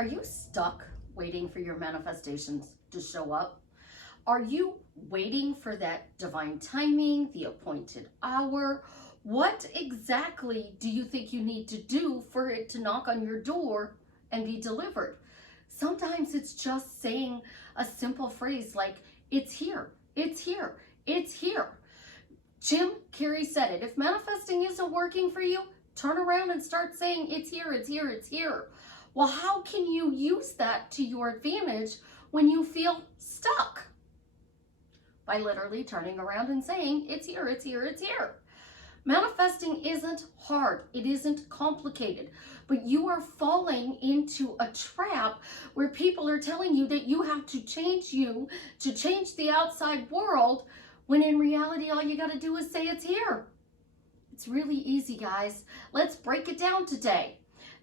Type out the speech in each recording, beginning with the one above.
Are you stuck waiting for your manifestations to show up? Are you waiting for that divine timing, the appointed hour? What exactly do you think you need to do for it to knock on your door and be delivered? Sometimes it's just saying a simple phrase like, it's here, it's here, it's here. Jim Carrey said it. If manifesting isn't working for you, turn around and start saying, it's here, it's here, it's here. Well, how can you use that to your advantage when you feel stuck? By literally turning around and saying, it's here, it's here, it's here. Manifesting isn't hard. It isn't complicated. But you are falling into a trap where people are telling you that you have to change you to change the outside world, when in reality, all you got to do is say it's here. It's really easy, guys. Let's break it down today.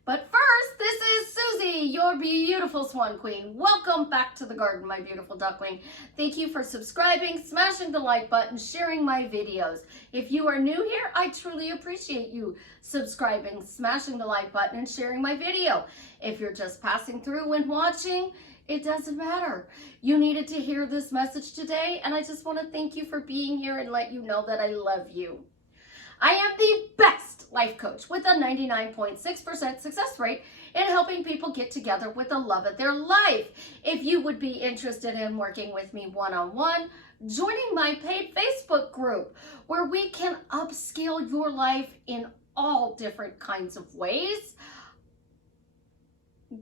But first, this is Susie, your beautiful swan queen. Welcome back to the garden, my beautiful duckling. Thank you for subscribing, smashing the like button, sharing my videos. If you are new here, I truly appreciate you subscribing, smashing the like button, and sharing my video. If you're just passing through and watching, it doesn't matter. You needed to hear this message today, and I just want to thank you for being here and let you know that I love you. I am the best life coach with a 99.6% success rate in helping people get together with the love of their life. If you would be interested in working with me one-on-one, joining my paid Facebook group where we can upscale your life in all different kinds of ways.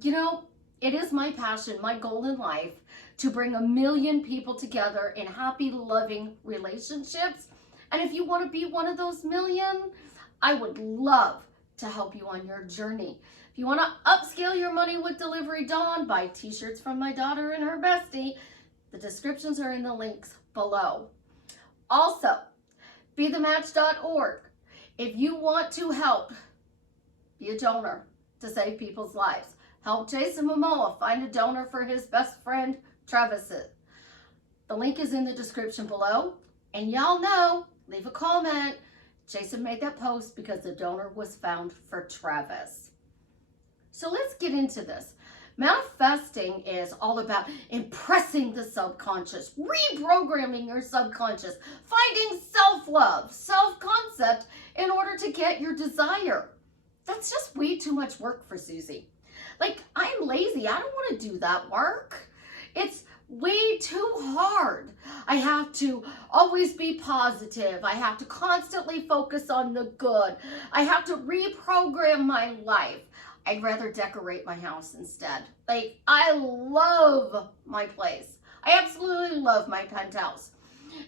You know, it is my passion, my goal in life, to bring 1 million people together in happy, loving relationships. And if you want to be one of those million, I would love to help you on your journey. If you want to upscale your money with Delivery Dawn, buy t-shirts from my daughter and her bestie. The descriptions are in the links below. Also, bethematch.org. If you want to help be a donor to save people's lives, help Jason Momoa find a donor for his best friend, Travis. The link is in the description below. And y'all know, leave a comment. Jason made that post because the donor was found for Travis. So let's get into this. Manifesting is all about impressing the subconscious, reprogramming your subconscious, finding self-love, self-concept in order to get your desire. That's just way too much work for Susie. Like, I'm lazy. I don't want to do that work. It's way too hard. I have to always be positive. I have to constantly focus on the good. I have to reprogram my life. I'd rather decorate my house instead. Like, I love my place. I absolutely love my penthouse.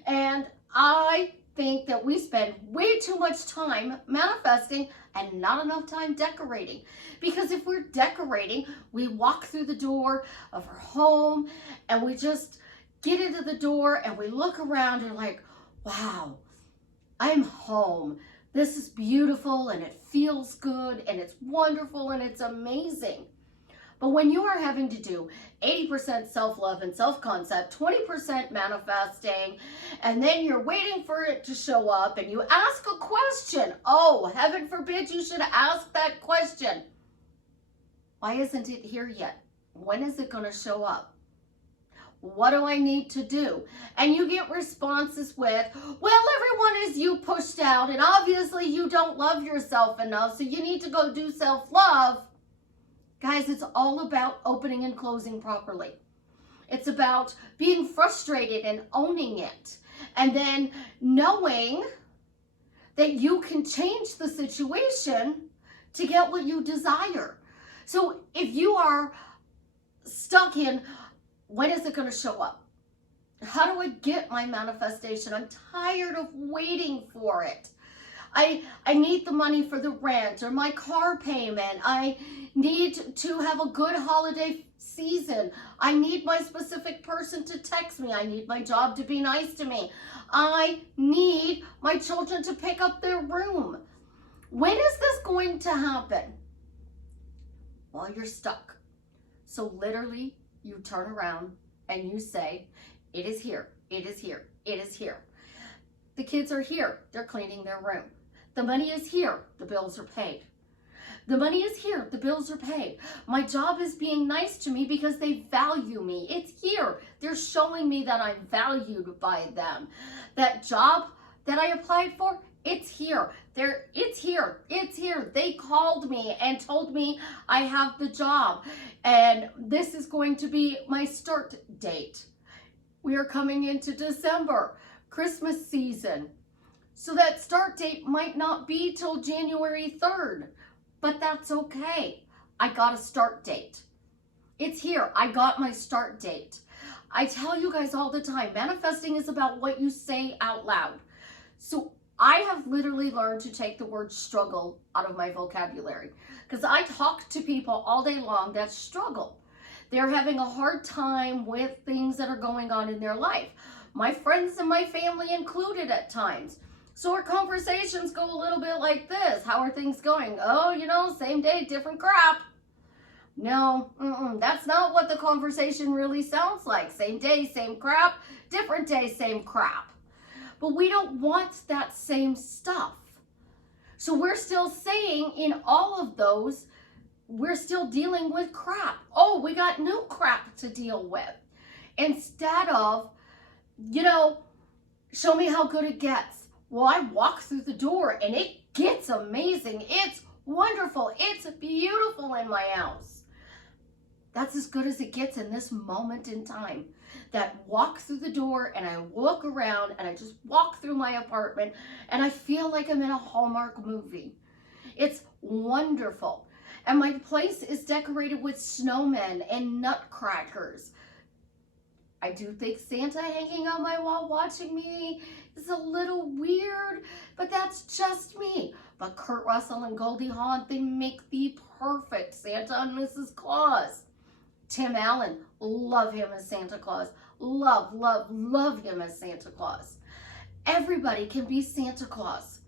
And I think that we spend way too much time manifesting and not enough time decorating. Because if we're decorating, we walk through the door of our home and we just get into the door and we look around and like, wow, I'm home. This is beautiful and it feels good and it's wonderful and it's amazing. But when you are having to do 80% self-love and self-concept, 20% manifesting, and then you're waiting for it to show up and you ask a question, oh, heaven forbid you should ask that question. Why isn't it here yet? When is it going to show up? What do I need to do? And you get responses with, well, everyone is you pushed out, and obviously you don't love yourself enough, so you need to go do self-love. Guys, it's all about opening and closing properly. It's about being frustrated and owning it. And then knowing that you can change the situation to get what you desire. So if you are stuck in, when is it going to show up? How do I get my manifestation? I'm tired of waiting for it. I need the money for the rent or my car payment. I need to have a good holiday season. I need my specific person to text me. I need my job to be nice to me. I need my children to pick up their room. When is this going to happen? Well, you're stuck. So literally, you turn around and you say, it is here, it is here, it is here. The kids are here, they're cleaning their room. The money is here, the bills are paid. The money is here. The bills are paid. My job is being nice to me because they value me. It's here. They're showing me that I'm valued by them. That job that I applied for, it's here. It's here. It's here. They called me and told me I have the job. And this is going to be my start date. We are coming into December, Christmas season. So that start date might not be till January 3rd, but that's okay. I got a start date. It's here. I got my start date. I tell you guys all the time, manifesting is about what you say out loud. So I have literally learned to take the word struggle out of my vocabulary because I talk to people all day long that struggle. They're having a hard time with things that are going on in their life. My friends and my family included at times. So our conversations go a little bit like this. How are things going? Oh, you know, same day, different crap. No, that's not what the conversation really sounds like. Same day, same crap, different day, same crap. But we don't want that same stuff. So we're still saying in all of those, we're still dealing with crap. Oh, we got new crap to deal with. Instead of, you know, show me how good it gets. Well, I walk through the door and it gets amazing. It's wonderful. It's beautiful in my house. That's as good as it gets in this moment in time. That walk through the door and I look around and I just walk through my apartment and I feel like I'm in a Hallmark movie. It's wonderful. And my place is decorated with snowmen and nutcrackers. I do think Santa hanging on my wall watching me is a little weird, but that's just me. But Kurt Russell and Goldie Hawn, they make the perfect Santa and Mrs. Claus. Tim Allen, love him as Santa Claus. Love, love, love him as Santa Claus. Everybody can be Santa Claus.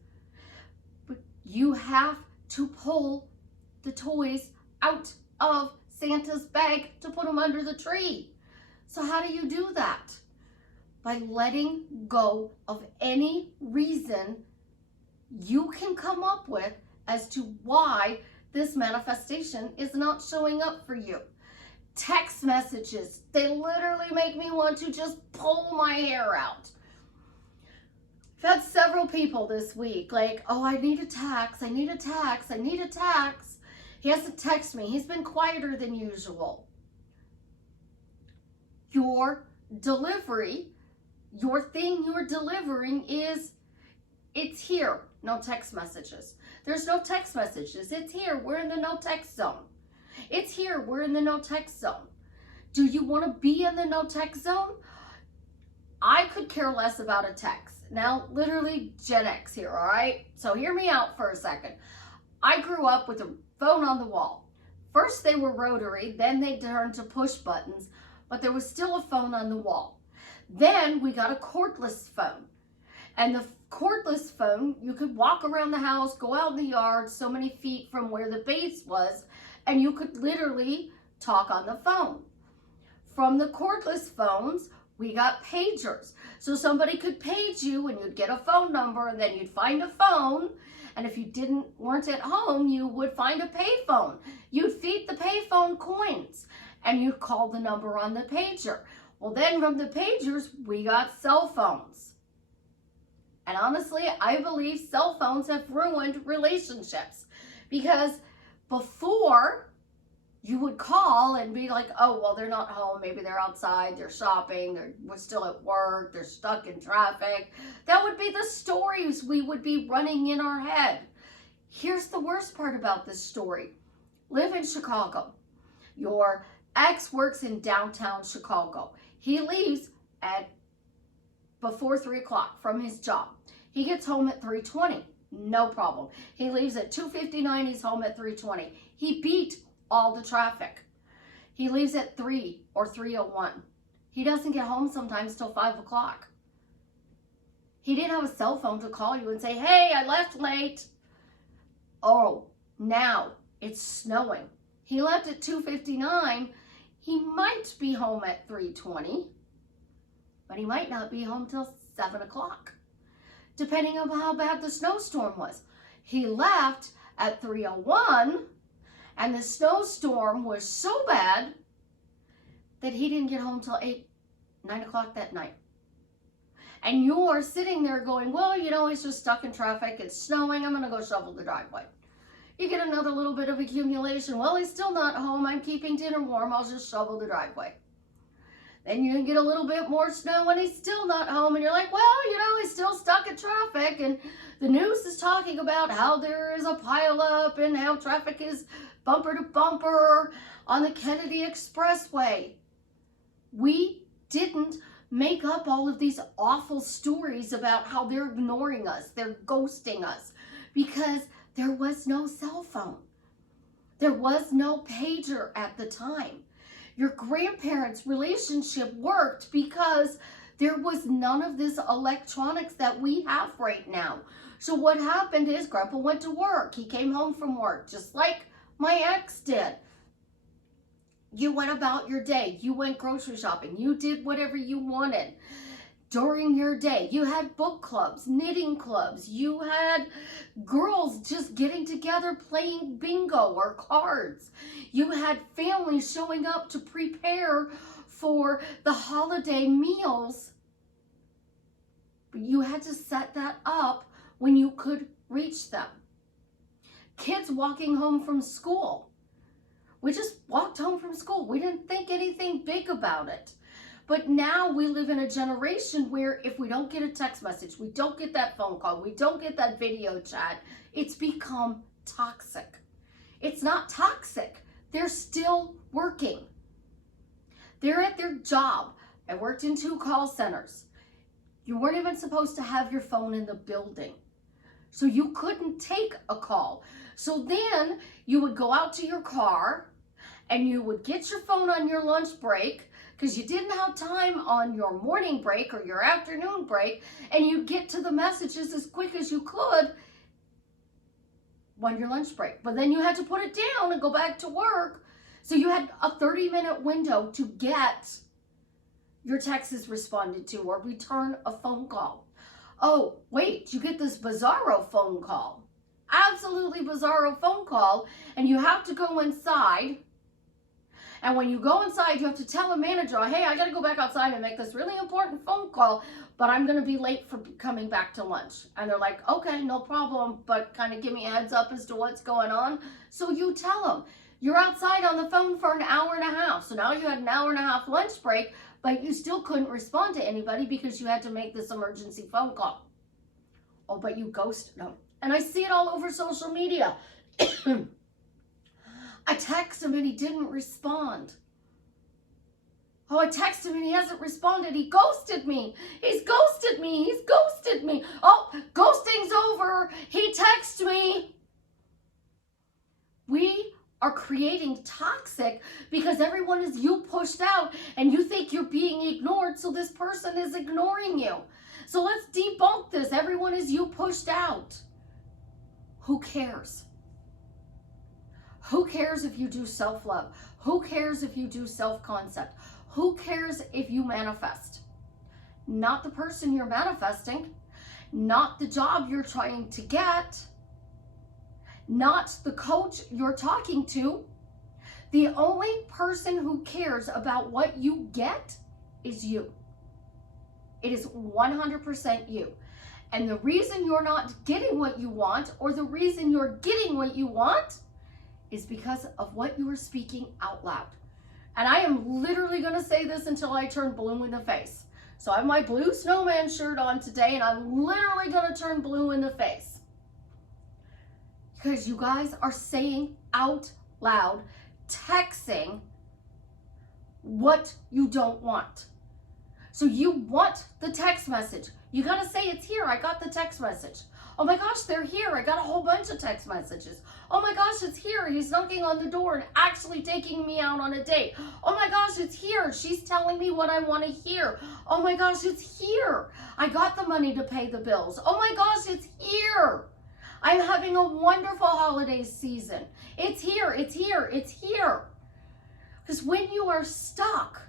But you have to pull the toys out of Santa's bag to put them under the tree. So how do you do that? By letting go of any reason you can come up with as to why this manifestation is not showing up for you. Text messages, they literally make me want to just pull my hair out. I've had several people this week like, oh, I need a tax, I need a tax, I need a tax. He hasn't texted me. He's been quieter than usual. Your delivery, your thing you're delivering is, it's here. No text messages. There's no text messages. It's here. We're in the no text zone. It's here. We're in the no text zone. Do you want to be in the no text zone? I could care less about a text. Now, literally Gen X here, all right? So hear me out for a second. I grew up with a phone on the wall. First they were rotary, then they turned to push buttons, but there was still a phone on the wall. Then we got a cordless phone. And the cordless phone, you could walk around the house, go out in the yard so many feet from where the base was, and you could literally talk on the phone. From the cordless phones, we got pagers. So somebody could page you and you'd get a phone number and then you'd find a phone. And if you weren't at home, you would find a payphone. You'd feed the payphone coins and you'd call the number on the pager. Well, then from the pagers, we got cell phones. And honestly, I believe cell phones have ruined relationships because before you would call and be like, oh, well, they're not home. Maybe they're outside, they're shopping, we're still at work, they're stuck in traffic. That would be the stories we would be running in our head. Here's the worst part about this story. Live in Chicago. Your ex works in downtown Chicago. He leaves at before 3 o'clock from his job. He gets home at 3:20. No problem. He leaves at 2:59. He's home at 3:20. He beat all the traffic. He leaves at 3 or 3:01. He doesn't get home sometimes till 5 o'clock. He didn't have a cell phone to call you and say, hey, I left late. Oh, now it's snowing. He left at 2:59. He might be home at 3:20, but he might not be home till 7 o'clock, depending on how bad the snowstorm was. He left at 3:01, and the snowstorm was so bad that he didn't get home till 9 o'clock that night. And you're sitting there going, well, you know, he's just stuck in traffic. It's snowing. I'm going to go shovel the driveway. You get another little bit of accumulation. Well, he's still not home. I'm keeping dinner warm. I'll just shovel the driveway. Then you get a little bit more snow and he's still not home. And you're like, well, you know, he's still stuck in traffic. And the news is talking about how there is a pileup and how traffic is bumper to bumper on the Kennedy Expressway. We didn't make up all of these awful stories about how they're ignoring us, they're ghosting us, because there was no cell phone. There was no pager at the time. Your grandparents' relationship worked because there was none of this electronics that we have right now. So what happened is Grandpa went to work. He came home from work, just like my ex did. You went about your day. You went grocery shopping. You did whatever you wanted during your day. You had book clubs, knitting clubs. You had girls just getting together playing bingo or cards. You had families showing up to prepare for the holiday meals. But you had to set that up when you could reach them. Kids walking home from school. We just walked home from school. We didn't think anything big about it. But now we live in a generation where if we don't get a text message, we don't get that phone call, we don't get that video chat, it's become toxic. It's not toxic. They're still working. They're at their job. I worked in 2 call centers. You weren't even supposed to have your phone in the building. So you couldn't take a call. So then you would go out to your car and you would get your phone on your lunch break because you didn't have time on your morning break or your afternoon break, and you'd get to the messages as quick as you could on your lunch break. But then you had to put it down and go back to work. So you had a 30-minute window to get your texts responded to or return a phone call. Oh, wait, you get this bizarro phone call. Absolutely bizarro phone call, and you have to go inside. And when you go inside, you have to tell a manager, hey, I got to go back outside and make this really important phone call, but I'm going to be late for coming back to lunch. And they're like, okay, no problem, but kind of give me a heads up as to what's going on. So you tell them. You're outside on the phone for an hour and a half. So now you had an hour and a half lunch break, but you still couldn't respond to anybody because you had to make this emergency phone call. Oh, but you ghosted them. And I see it all over social media. I texted him and he didn't respond. Oh, I texted him and he hasn't responded. He ghosted me. He's ghosted me. He's ghosted me. Oh, ghosting's over. He texted me. We are creating toxic because everyone is you pushed out and you think you're being ignored, so this person is ignoring you. So let's debunk this. Everyone is you pushed out. Who cares? Who cares if you do self-love? Who cares if you do self-concept? Who cares if you manifest? Not the person you're manifesting, not the job you're trying to get, not the coach you're talking to. The only person who cares about what you get is you. It is 100% you. And the reason you're not getting what you want, or the reason you're getting what you want, is because of what you are speaking out loud. And I am literally going to say this until I turn blue in the face. So I have my blue snowman shirt on today, and I'm literally going to turn blue in the face. Because you guys are saying out loud, texting what you don't want. So you want the text message. You got to say it's here. I got the text message. Oh my gosh, they're here. I got a whole bunch of text messages. Oh my gosh, it's here. He's knocking on the door and actually taking me out on a date. Oh my gosh, it's here. She's telling me what I want to hear. Oh my gosh, it's here. I got the money to pay the bills. Oh my gosh, it's here. I'm having a wonderful holiday season. It's here. It's here. It's here. Because when you are stuck,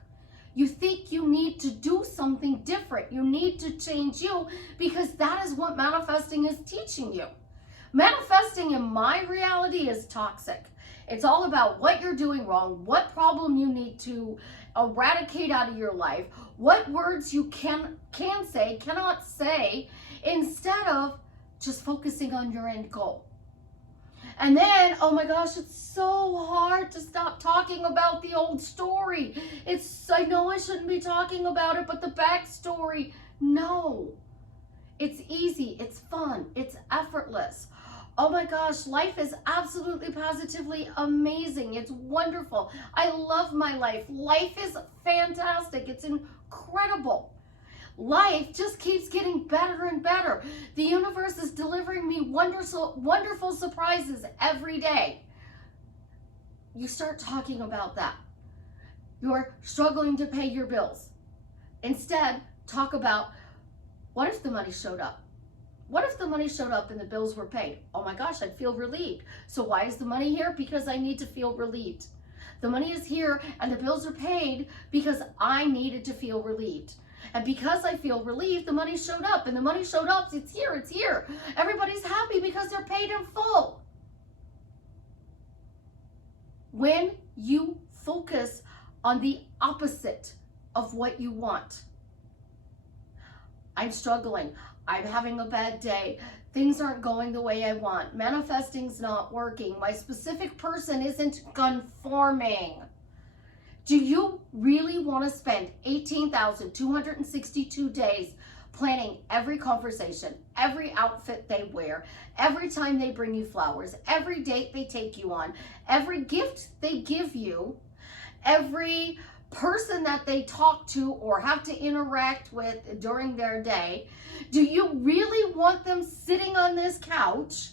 you think you need to do something different. You need to change you, because that is what manifesting is teaching you. Manifesting in my reality is toxic. It's all about what you're doing wrong, what problem you need to eradicate out of your life, what words you can say, cannot say, instead of just focusing on your end goal. And then, oh my gosh, it's so hard to stop talking about the old story. I know I shouldn't be talking about it, but the backstory, no. It's easy, it's fun, it's effortless. Oh my gosh, life is absolutely positively amazing. It's wonderful. I love my life. Life is fantastic. It's incredible. Life just keeps getting better and better. The universe is delivering me wonderful surprises every day. You start talking about that. You're struggling to pay your bills. Instead, talk about, what if the money showed up? What if the money showed up and the bills were paid? Oh my gosh, I'd feel relieved. So why is the money here? Because I need to feel relieved. The money is here and the bills are paid because I needed to feel relieved. And because I feel relieved, the money showed up. And the money showed up, it's here, it's here. Everybody's happy because they're paid in full. When you focus on the opposite of what you want. I'm struggling. I'm having a bad day. Things aren't going the way I want. Manifesting's not working. My specific person isn't conforming. Do you really want to spend 18,262 days planning every conversation, every outfit they wear, every time they bring you flowers, every date they take you on, every gift they give you, every person that they talk to or have to interact with during their day? Do you really want them sitting on this couch,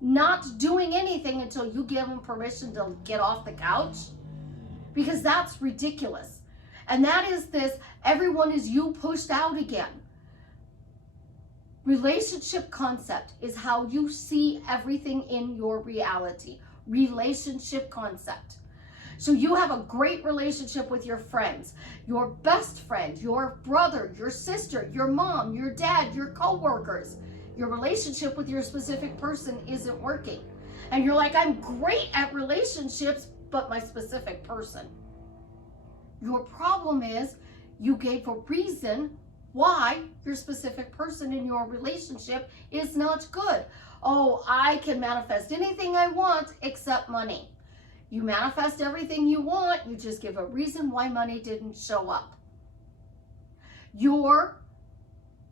not doing anything until you give them permission to get off the couch? Because that's ridiculous. And that is this, everyone is you pushed out again. Relationship concept is how you see everything in your reality. Relationship concept. So you have a great relationship with your friends, your best friend, your brother, your sister, your mom, your dad, your coworkers. Your relationship with your specific person isn't working. And you're like, I'm great at relationships, but my specific person. Your problem is you gave a reason why your specific person in your relationship is not good. Oh, I can manifest anything I want except money. You manifest everything you want, you just give a reason why money didn't show up. You're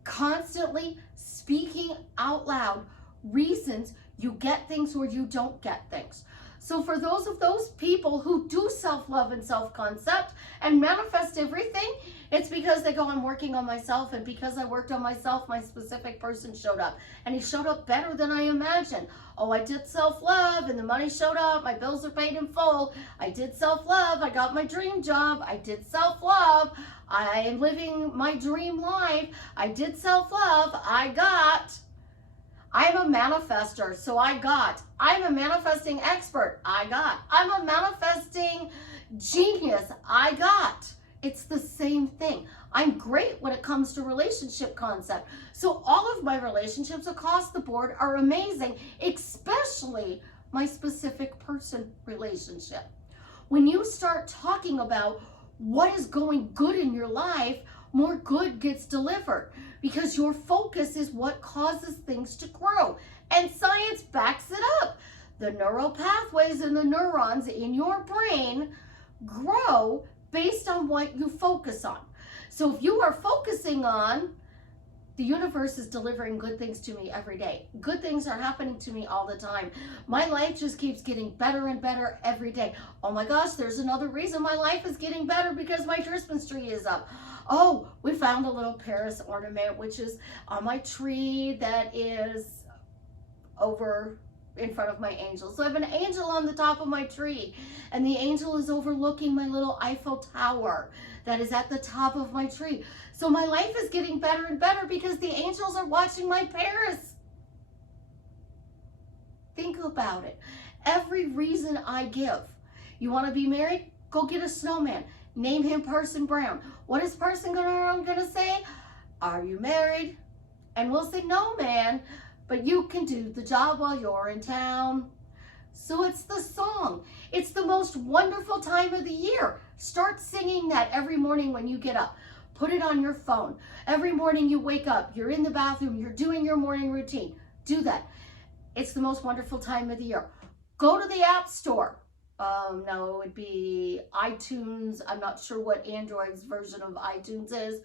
constantly speaking out loud reasons you get things or you don't get things. So for those people who do self-love and self-concept and manifest everything, it's because they go, I'm working on myself, and because I worked on myself, my specific person showed up. And he showed up better than I imagined. Oh, I did self-love and the money showed up. My bills are paid in full. I did self-love. I got my dream job. I did self-love. I am living my dream life. I did self-love. I'm a manifester, so I'm a manifesting expert. I'm a manifesting genius. It's the same thing. I'm great when it comes to relationship concept. So all of my relationships across the board are amazing, especially my specific person relationship. When you start talking about what is going good in your life, more good gets delivered, because your focus is what causes things to grow. And science backs it up. The neural pathways and the neurons in your brain grow based on what you focus on. So if you are focusing on, the universe is delivering good things to me every day. Good things are happening to me all the time. My life just keeps getting better and better every day. Oh my gosh, there's another reason my life is getting better, because my Christmas tree is up. Oh, we found a little Paris ornament, which is on my tree that is over in front of my angel. So I have an angel on the top of my tree, and the angel is overlooking my little Eiffel Tower that is at the top of my tree. So my life is getting better and better because the angels are watching my Paris. Think about it. Every reason I give. You want to be married? Go get a snowman. Name him Parson Brown. What is Parson Brown going to say? Are you married? And we'll say, no, man. but you can do the job while you're in town. So it's the song. It's the most wonderful time of the year. Start singing that every morning when you get up. Put it on your phone. Every morning you wake up, you're in the bathroom, you're doing your morning routine. Do that. It's the most wonderful time of the year. Go to the App Store. Now it would be iTunes. I'm not sure what Android's version of iTunes is.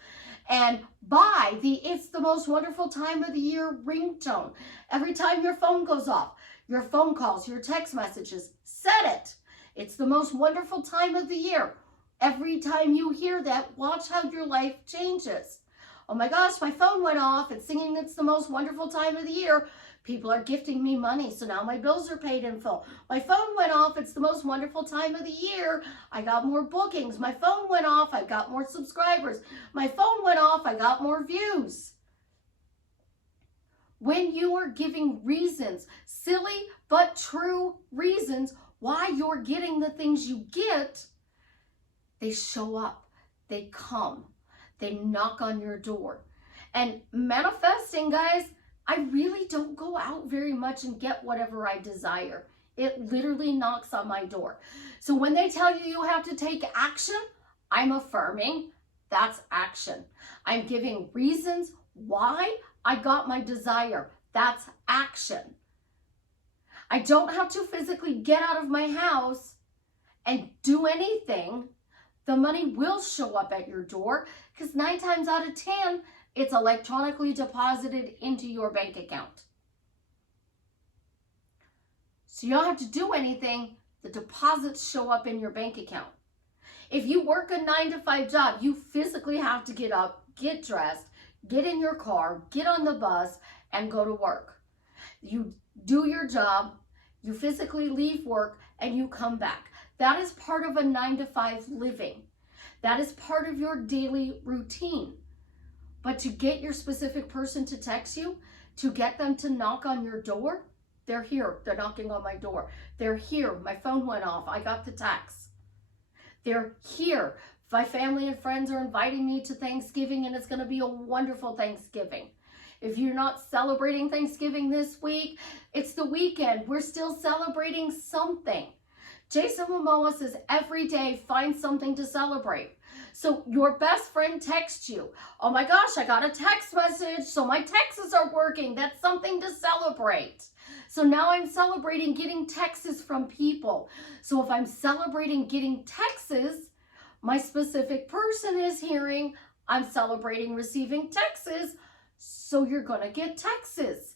And buy the It's the Most Wonderful Time of the Year ringtone. Every time your phone goes off, your phone calls, your text messages, set it. It's the most wonderful time of the year. Every time you hear that, watch how your life changes. Oh my gosh, my phone went off. It's singing It's the Most Wonderful Time of the Year. People are gifting me money, so now my bills are paid in full. My phone went off. It's the most wonderful time of the year. I got more bookings. My phone went off. I got more subscribers. My phone went off. I got more views. When you are giving reasons, silly but true reasons why you're getting the things you get, they show up, they come, they knock on your door. And manifesting, guys, I really don't go out very much and get whatever I desire. It literally knocks on my door. So when they tell you you have to take action, I'm affirming that's action. I'm giving reasons why I got my desire. That's action. I don't have to physically get out of my house and do anything. The money will show up at your door because 9 times out of 10, it's electronically deposited into your bank account. So you don't have to do anything. The deposits show up in your bank account. If you work a 9-to-5 job, you physically have to get up, get dressed, get in your car, get on the bus, and go to work. You do your job, you physically leave work, and you come back. That is part of a 9-to-5 living. That is part of your daily routine. But to get your specific person to text you, to get them to knock on your door, they're here, they're knocking on my door. They're here, my phone went off, I got the text. They're here. My family and friends are inviting me to Thanksgiving, and it's going to be a wonderful Thanksgiving. If you're not celebrating Thanksgiving this week, it's the weekend. We're still celebrating something. Jason Momoa says every day, find something to celebrate. So your best friend texts you. Oh my gosh, I got a text message, so my texts are working. That's something to celebrate. So now I'm celebrating getting texts from people. So if I'm celebrating getting texts, my specific person is hearing, I'm celebrating receiving texts, so you're going to get texts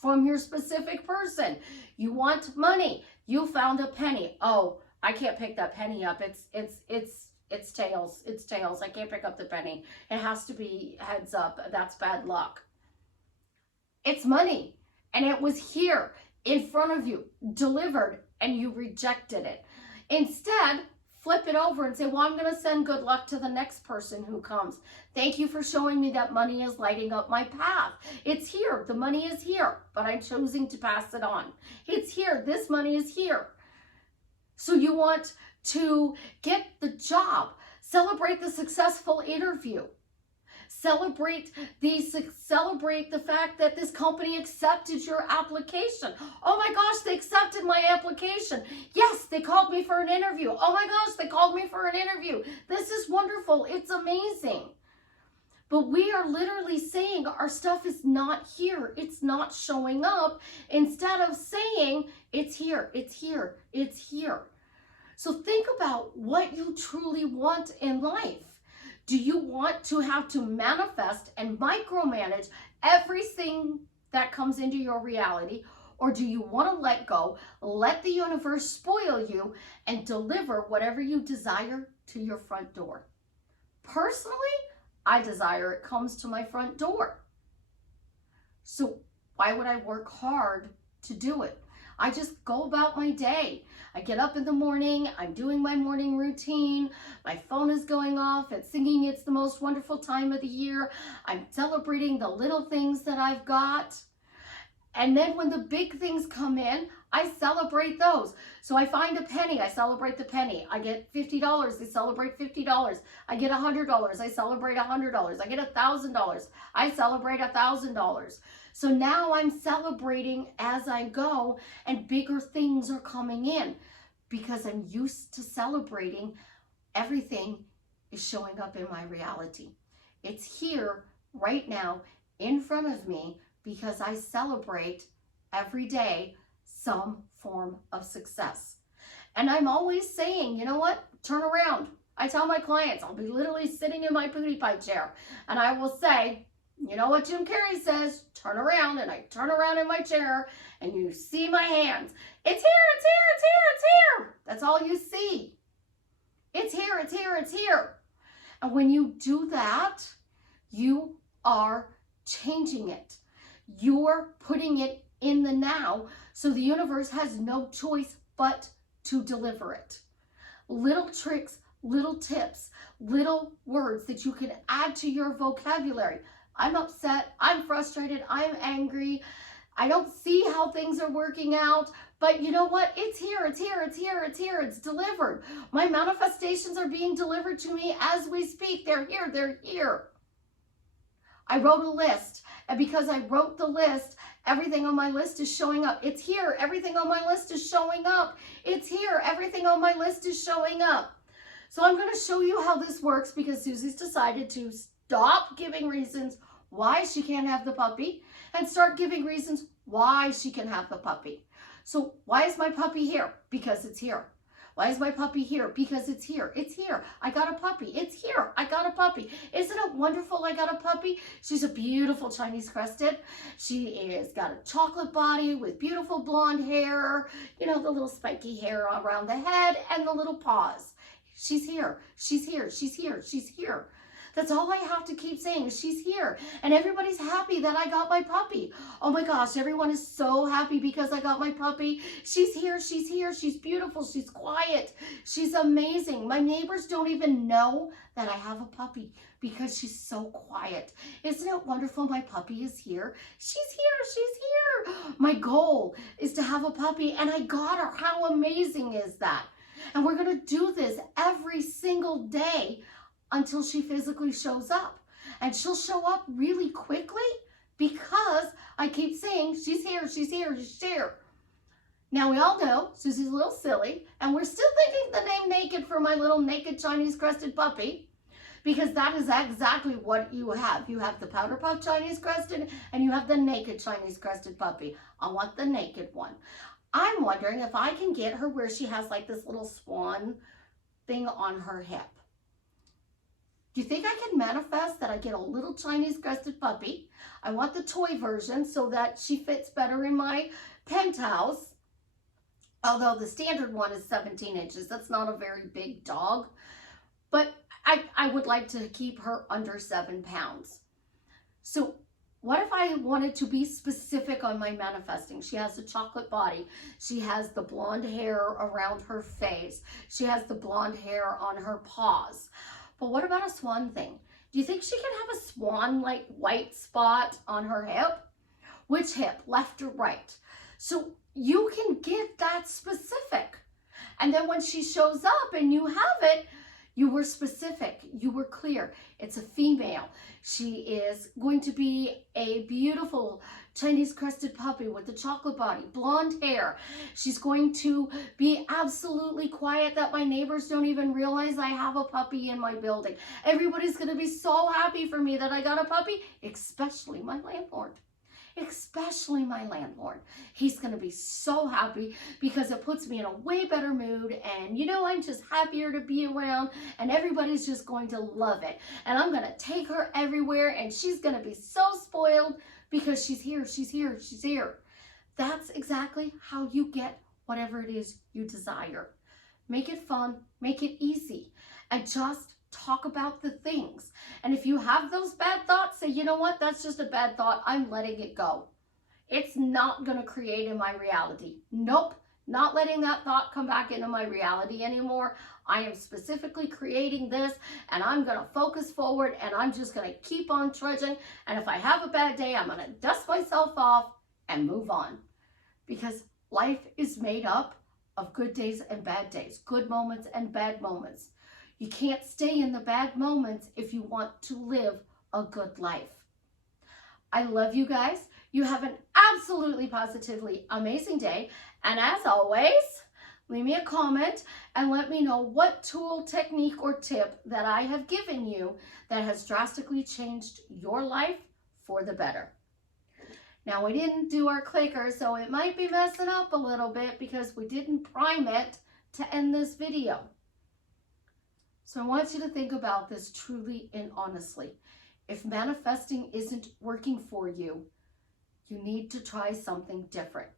from your specific person. You want money. You found a penny. Oh, I can't pick that penny up. It's tails. It's tails. I can't pick up the penny. It has to be heads up. That's bad luck. It's money. And it was here in front of you, delivered, and you rejected it. Instead, flip it over and say, well, I'm going to send good luck to the next person who comes. Thank you for showing me that money is lighting up my path. It's here. The money is here, but I'm choosing to pass it on. It's here. This money is here. So you want to get the job. Celebrate the successful interview. Celebrate the fact that this company accepted your application. Oh my gosh, they accepted my application. Yes, they called me for an interview. Oh my gosh, they called me for an interview. This is wonderful. It's amazing. But we are literally saying our stuff is not here. It's not showing up instead of saying it's here, it's here, it's here. So think about what you truly want in life. Do you want to have to manifest and micromanage everything that comes into your reality? Or do you want to let go, let the universe spoil you, and deliver whatever you desire to your front door? Personally, I desire it comes to my front door. So why would I work hard to do it? I just go about my day. I get up in the morning, I'm doing my morning routine, my phone is going off, it's singing It's the Most Wonderful Time of the Year, I'm celebrating the little things that I've got. And then when the big things come in, I celebrate those. So I find a penny, I celebrate the penny. I get $50, I celebrate $50. I get $100, I celebrate $100. I get $1,000, I celebrate $1,000. So now I'm celebrating as I go, and bigger things are coming in because I'm used to celebrating. Everything is showing up in my reality. It's here right now in front of me because I celebrate every day some form of success. And I'm always saying, you know what? Turn around. I tell my clients, I'll be literally sitting in my booty pie chair and I will say, you know what Jim Carrey says? Turn around. And I turn around in my chair and you see my hands. It's here, it's here, it's here, it's here. That's all you see. It's here, it's here, it's here. And when you do that, you are changing it. You're putting it in the now, so the universe has no choice but to deliver it. Little tricks, little tips, little words that you can add to your vocabulary. I'm upset, I'm frustrated, I'm angry, I don't see how things are working out, but you know what? It's here, it's here, it's here, it's here, it's delivered. My manifestations are being delivered to me as we speak. They're here, they're here. I wrote a list, and because I wrote the list, everything on my list is showing up. It's here, everything on my list is showing up. It's here, everything on my list is showing up. So I'm going to show you how this works because Susie's decided to stop giving reasons why she can't have the puppy and start giving reasons why she can have the puppy. So why is my puppy here? Because it's here. Why is my puppy here? Because it's here. It's here. I got a puppy. It's here. I got a puppy. Isn't it wonderful I got a puppy? She's a beautiful Chinese crested. She is got a chocolate body with beautiful blonde hair, you know, the little spiky hair around the head and the little paws. She's here. She's here. She's here. She's here. That's all I have to keep saying. She's here. And everybody's happy that I got my puppy. Oh my gosh, everyone is so happy because I got my puppy. She's here. She's here. She's beautiful. She's quiet. She's amazing. My neighbors don't even know that I have a puppy because she's so quiet. Isn't it wonderful? My puppy is here. She's here. She's here. My goal is to have a puppy and I got her. How amazing is that? And we're going to do this every single day until she physically shows up. And she'll show up really quickly because I keep saying, she's here, she's here, she's here. Now we all know Susie's a little silly, and we're still thinking the name Naked for my little naked Chinese crested puppy, because that is exactly what you have. You have the powder puff Chinese crested, and you have the naked Chinese crested puppy. I want the naked one. I'm wondering if I can get her where she has like this little swan thing on her hip. Do you think I can manifest that I get a little Chinese crested puppy? I want the toy version so that she fits better in my penthouse. Although the standard one is 17 inches. That's not a very big dog. But I would like to keep her under 7 pounds. So what if I wanted to be specific on my manifesting? She has a chocolate body. She has the blonde hair around her face. She has the blonde hair on her paws. But what about a swan thing? Do you think she can have a swan-like white spot on her hip? Which hip, left or right? So you can get that specific. And then when she shows up and you have it, you were specific, you were clear. It's a female. She is going to be a beautiful Chinese crested puppy with the chocolate body, blonde hair. She's going to be absolutely quiet that my neighbors don't even realize I have a puppy in my building. Everybody's going to be so happy for me that I got a puppy, especially my landlord. Especially my landlord. He's going to be so happy because it puts me in a way better mood, and you know, I'm just happier to be around, and everybody's just going to love it. And I'm going to take her everywhere, and she's going to be so spoiled because she's here, she's here, she's here. That's exactly how you get whatever it is you desire. Make it fun, make it easy, and just talk about the things. And if you have those bad thoughts, say, you know what, that's just a bad thought. I'm letting it go. It's not going to create in my reality. Nope, not letting that thought come back into my reality anymore. I am specifically creating this, and I'm going to focus forward, and I'm just going to keep on trudging. And if I have a bad day, I'm going to dust myself off and move on. Because Life is made up of good days and bad days, good moments and bad moments. You can't stay in the bad moments if you want to live a good life. I love you guys. You have an absolutely positively amazing day. And as always, leave me a comment and let me know what tool, technique, or tip that I have given you that has drastically changed your life for the better. Now, we didn't do our clicker, so it might be messing up a little bit because we didn't prime it to end this video. So I want you to think about this truly and honestly. If manifesting isn't working for you, you need to try something different,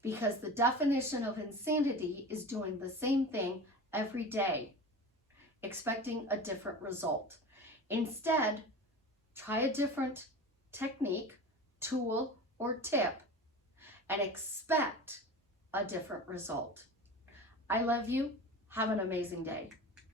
because the definition of insanity is doing the same thing every day, expecting a different result. Instead, try a different technique, tool, or tip and expect a different result. I love you. Have an amazing day.